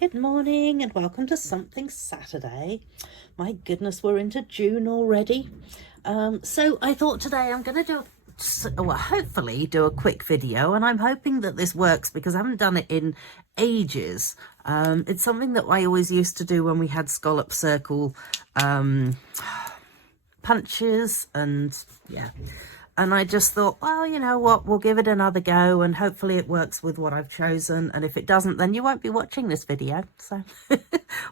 Good morning and welcome to Something Saturday. My goodness, we're into June already. So I thought today I'm going to hopefully do a quick video, and I'm hoping that this works because I haven't done it in ages. It's something that I always used to do when we had scallop circle punches, and yeah. And I just thought, well, you know what, we'll give it another go and hopefully it works with what I've chosen. And if it doesn't, then you won't be watching this video. So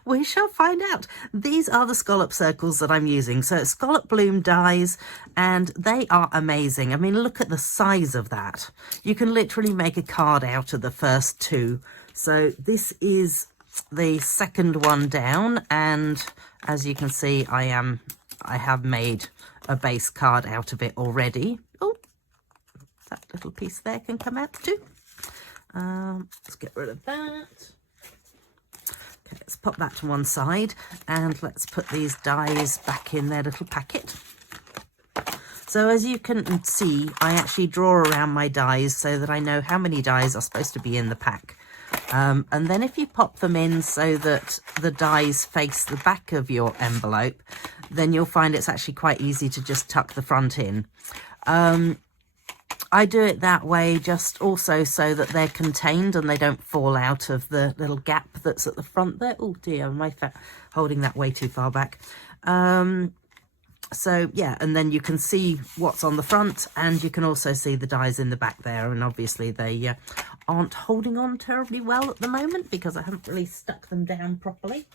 we shall find out. These are the scallop circles that I'm using. So it's scallop bloom dies, and they are amazing. I mean, look at the size of that. You can literally make a card out of the first two. So this is the second one down. And as you can see, I have made a base card out of it already. Oh, that little piece there can come out too. Let's get rid of that. Okay, let's pop that to one side and let's put these dies back in their little packet. So as you can see, I actually draw around my dies so that I know how many dies are supposed to be in the pack. And then if you pop them in so that the dies face the back of your envelope, then you'll find it's actually quite easy to just tuck the front in. I do it that way just also so that they're contained and they don't fall out of the little gap that's at the front there. Oh dear, am I holding that way too far back? So yeah, and then you can see what's on the front, and you can also see the dies in the back there, and obviously they aren't holding on terribly well at the moment because I haven't really stuck them down properly.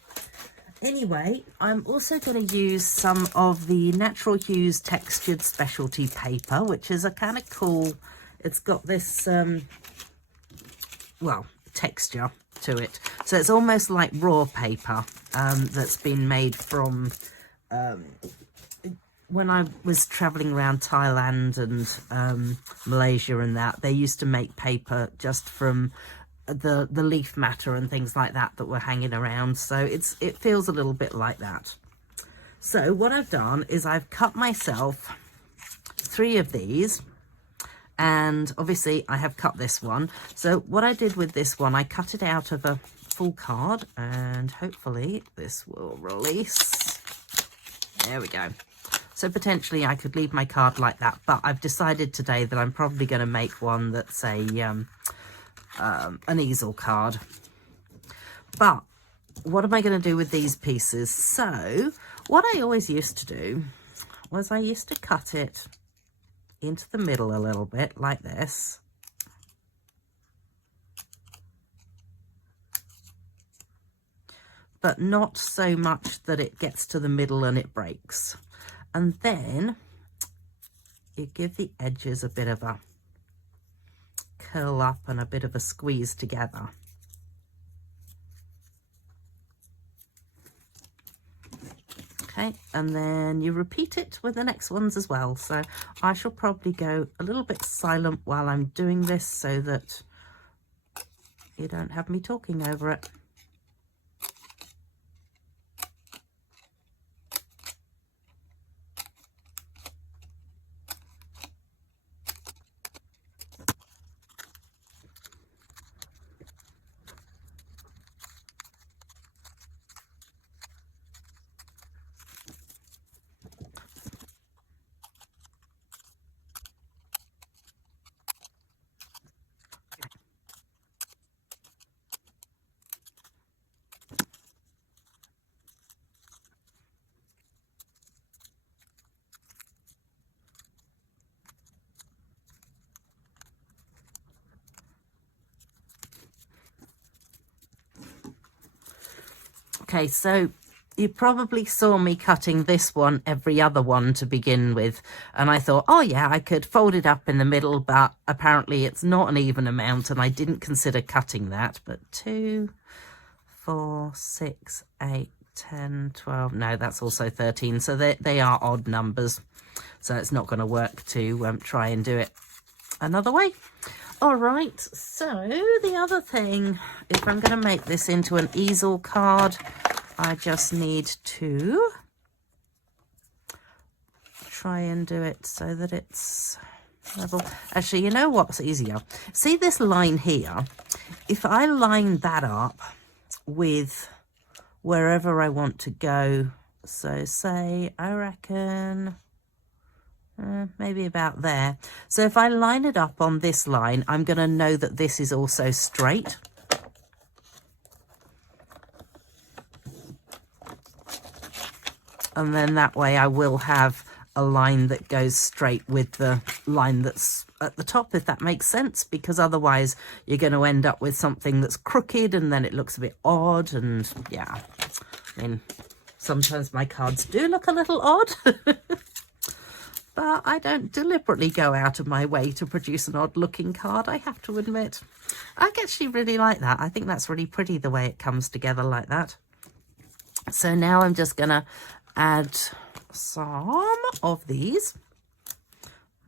Anyway, I'm also going to use some of the Natural Hues textured specialty paper, which is a kind of cool, it's got this well, texture to it, so it's almost like raw paper that's been made from when I was traveling around Thailand and Malaysia and that, they used to make paper just from the leaf matter and things like that that were hanging around. So it feels a little bit like that. So what I've done is I've cut myself 3 of these, and obviously I have cut this one. So what I did with this one, I cut it out of a full card, and hopefully this will release. There we go. So potentially I could leave my card like that, but I've decided today that I'm probably going to make one that's an easel card. But what am I going to do with these pieces? So what I always used to do was I used to cut it into the middle a little bit like this. But not so much that it gets to the middle and it breaks. And then you give the edges a bit of a curl up and a bit of a squeeze together. Okay, and then you repeat it with the next ones as well. So I shall probably go a little bit silent while I'm doing this so that you don't have me talking over it. Okay, so you probably saw me cutting this one every other one to begin with, and I thought, oh yeah, I could fold it up in the middle, but apparently it's not an even amount and I didn't consider cutting that. But 2, 4, 6, 8, 10, 12, no, that's also 13, so they are odd numbers, so it's not going to work to try and do it another way. All right, so the other thing, if I'm going to make this into an easel card, I just need to try and do it so that it's level. Actually, you know what's easier? See this line here? If I line that up with wherever I want to go. So say, I reckon maybe about there. So if I line it up on this line, I'm going to know that this is also straight. And then that way I will have a line that goes straight with the line that's at the top, if that makes sense, because otherwise you're going to end up with something that's crooked and then it looks a bit odd. And yeah, I mean, sometimes my cards do look a little odd, but I don't deliberately go out of my way to produce an odd looking card, I have to admit. I actually really like that. I think that's really pretty the way it comes together like that. So now I'm just going to add some of these.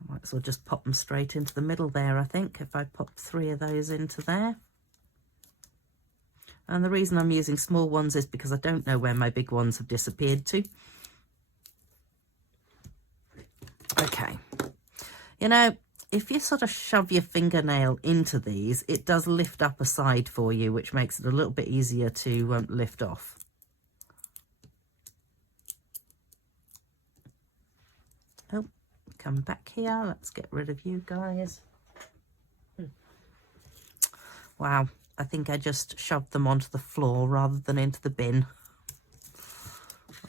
Might as well just pop them straight into the middle there, I think, if I pop 3 of those into there. And the reason I'm using small ones is because I don't know where my big ones have disappeared to. Okay. You know, if you sort of shove your fingernail into these, it does lift up a side for you, which makes it a little bit easier to lift off. Oh, come back here. Let's get rid of you guys. Wow, I think I just shoved them onto the floor rather than into the bin.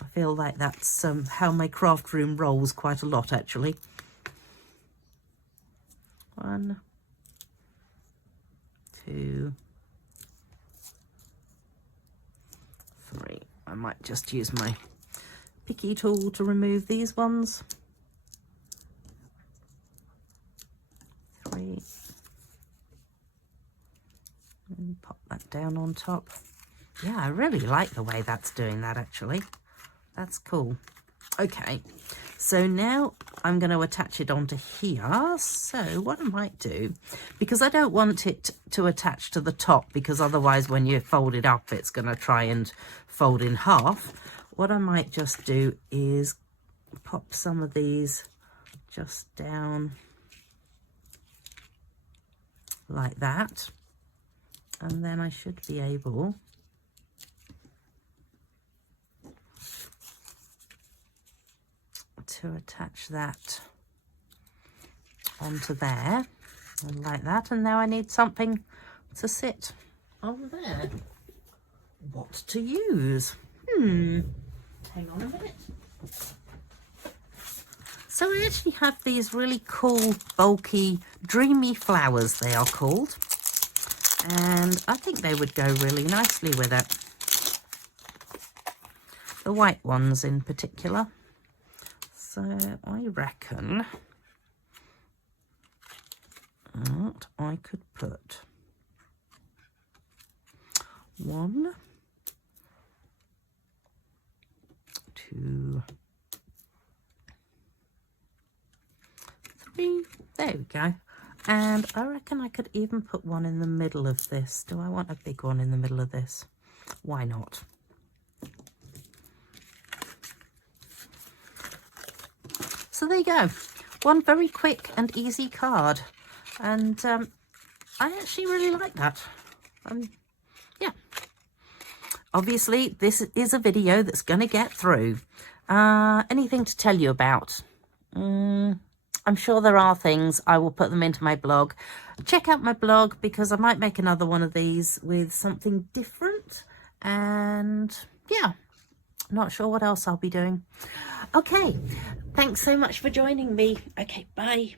I feel like that's how my craft room rolls quite a lot, actually. 1, 2, 3. I might just use my picky tool to remove these ones. 3. And pop that down on top. Yeah, I really like the way that's doing that, actually. That's cool. Okay, so now I'm going to attach it onto here. So what I might do, because I don't want it to attach to the top, because otherwise when you fold it up, it's going to try and fold in half. What I might just do is pop some of these just down like that. And then I should be able to attach that onto there, and like that. And now I need something to sit on there. What to use? Hang on a minute. So I actually have these really cool, bulky, dreamy flowers, they are called. And I think they would go really nicely with it. The white ones in particular. So I reckon that I could put 1, 2, 3. There we go. And I reckon I could even put one in the middle of this. Do I want a big one in the middle of this? Why not? So there you go. One very quick and easy card. And I actually really like that. Yeah. Obviously, this is a video that's going to get through. Anything to tell you about? I'm sure there are things. I will put them into my blog. Check out my blog, because I might make another one of these with something different. And yeah, not sure what else I'll be doing. Okay, thanks so much for joining me. Okay, bye.